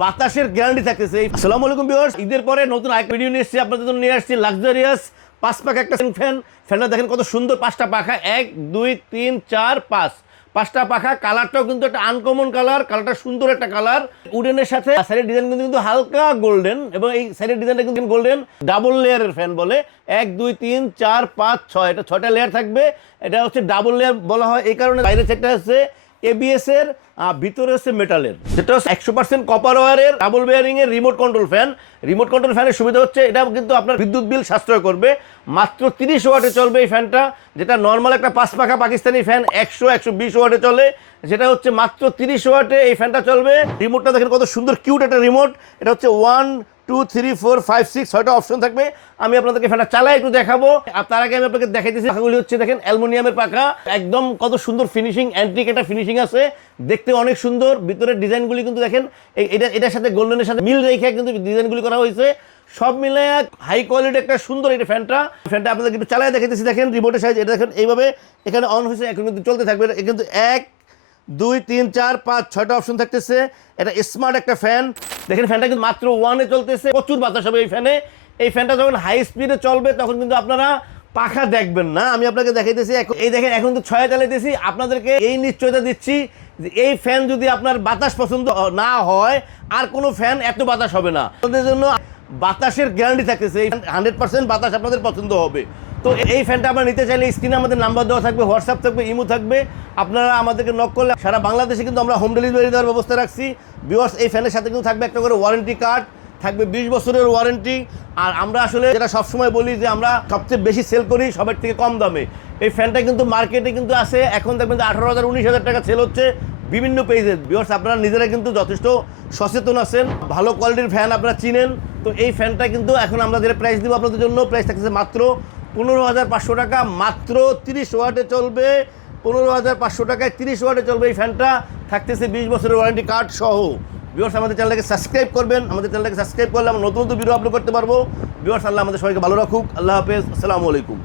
বাতাসের গ্যারান্টি থাকতেছে। আসসালামু আলাইকুম ভিউয়ার্স, ঈদের পরে নতুন আরেকটা ভিডিও নিয়ে এসেছি আপনাদের জন্য। নিয়ে আসছি লাক্সারিয়াস 5 পাখা একটা ফ্যান। ফ্যানটা দেখেন কত সুন্দর, 5টা পাখা, 1 2 3 4 5, 5টা পাখা। কালারটাও কিন্তু একটা আনকমন কালার, কালারটা সুন্দর একটা কালার। উডেনের সাথে সাইডের ডিজাইন কিন্তু হালকা গোল্ডেন, এবং এই সাইডের ডিজাইনটা কিন্তু গোল্ডেন। ডাবল লেয়ারের ফ্যান বলে, 1 2 3 4 5 6, এটা 6টা লেয়ার থাকবে। এটা হচ্ছে ডাবল লেয়ার বলা হয় এই কারণে। বাইরের সেটটা হচ্ছে এবিএস এর, ভিতরে হচ্ছে মেটালের, যেটা হচ্ছে 100% কপার ওয়ারের ডাবল বেয়ারিং এর remote control fan. Remote control ফ্যানের সুবিধা হচ্ছে এটা কিন্তু আপনার বিদ্যুৎ বিল সাশ্রয় করবে। মাত্র 30 ওয়াটে চলবে এই ফ্যানটা, যেটা নর্মাল একটা 5 পাখা পাকিস্তানি ফ্যান 100-120 ওয়াটে চলে, যেটা হচ্ছে মাত্র 30 ওয়াটে এই ফ্যানটা চলবে। রিমোটটা দেখেন কত সুন্দর কিউট একটা রিমোট। এটা হচ্ছে 1 2 3 4 5 6 6টা অপশন থাকবে। আমি আপনাদেরকে ফ্যানটা চালাই একটু দেখাবো। আর তার আগে আমি আপনাকে দেখাইতেছি পাখাগুলি হচ্ছে দেখেন অ্যালুমিনিয়ামের পাখা, একদম কত সুন্দর ফিনিশিং, অ্যান্টিক একটা ফিনিশিং আছে, দেখতে অনেক সুন্দর। ভিতরের ডিজাইনগুলি কিন্তু দেখেন এটার সাথে গোল্ডেনের সাথে মিল রেখে কিন্তু ডিজাইনগুলি করা হয়েছে। সব মিলে হাই কোয়ালিটি একটা সুন্দর এটা ফ্যানটা আপনাদেরকে একটু চালাই দেখাইতেছি। দেখেন রিমোটের সাইজ, এটা দেখেন এইভাবে এখানে অন হয়েছে, এখন কিন্তু চলতে থাকবে। কিন্তু 1 2 3 4 5 6টা অপশন থাকতেছে। এটা স্মার্ট একটা ফ্যান। দেখেন ফ্যানটা কিন্তু মাত্র 1-এ চলতেছে, প্রচুর বাতাস হবে এই ফ্যানে। এই ফ্যানটা যখন হাই স্পিডে চলবে তখন কিন্তু আপনারা পাখা দেখবেন না। আমি আপনাকে দেখাইতেছি, এই দেখেন এখন তো 6-এ চালাইতেছি। আপনাদেরকে এই নিশ্চয়তা দিচ্ছি যে এই ফ্যান যদি আপনার বাতাস পছন্দ না হয়, আর কোনো ফ্যান এত বাতাস হবে না। আপনাদের জন্য বাতাসের গ্যারান্টি থাকতেছে, এই 100% বাতাস আপনাদের পছন্দ হবে। তো এই ফ্যানটা আমরা নিতে চাইলে স্ক্রিনে আমাদের নাম্বার দেওয়া থাকবে, হোয়াটসঅ্যাপ থাকবে, ইমো থাকবে। আপনারা আমাদেরকে নক করলে সারা বাংলাদেশে কিন্তু আমরা হোম ডেলিভারি দেওয়ার ব্যবস্থা রাখছি। ভিউয়ার্স, এই ফ্যানের সাথে কিন্তু থাকবে একটা করে ওয়ারেন্টি কার্ড, থাকবে 20 বছরের ওয়ারেন্টি। আর আমরা আসলে যেটা সবসময় বলি যে আমরা সবচেয়ে বেশি সেল করি সবার থেকে কম দামে। এই ফ্যানটা কিন্তু মার্কেটে কিন্তু আছে, এখন দেখবেন যে 18,000 19,000 টাকা সেল হচ্ছে বিভিন্ন পেজে। ভিউয়ার্স, আপনারা নিজেরা কিন্তু যথেষ্ট সচেতন আছেন, ভালো কোয়ালিটির ফ্যান আপনারা চিনেন। তো এই ফ্যানটা কিন্তু এখন আমরা যেটা প্রাইস দিব আপনাদের জন্য, প্রাইস থাকছে মাত্র 15,500 টাকা। মাত্র 30 ওয়াটে চলবে, 15,500 টাকায় 30 ওয়াটে চলবে এই ফ্যানটা। থাকতেছে 20 বছরের ওয়ারেন্টি কার্ড সহ। ভিউয়ার্স, আমাদের চ্যানেলটাকে সাবস্ক্রাইব করবেন। আমাদের চ্যানেলটাকে সাবস্ক্রাইব করলে আমরা নতুন নতুন ভিডিও আপলোড করতে পারবো। ভিউয়ার্স, আল্লাহ আমাদের সবাইকে ভালো রাখুক। আল্লাহ হাফেজ, আসসালামু আলাইকুম।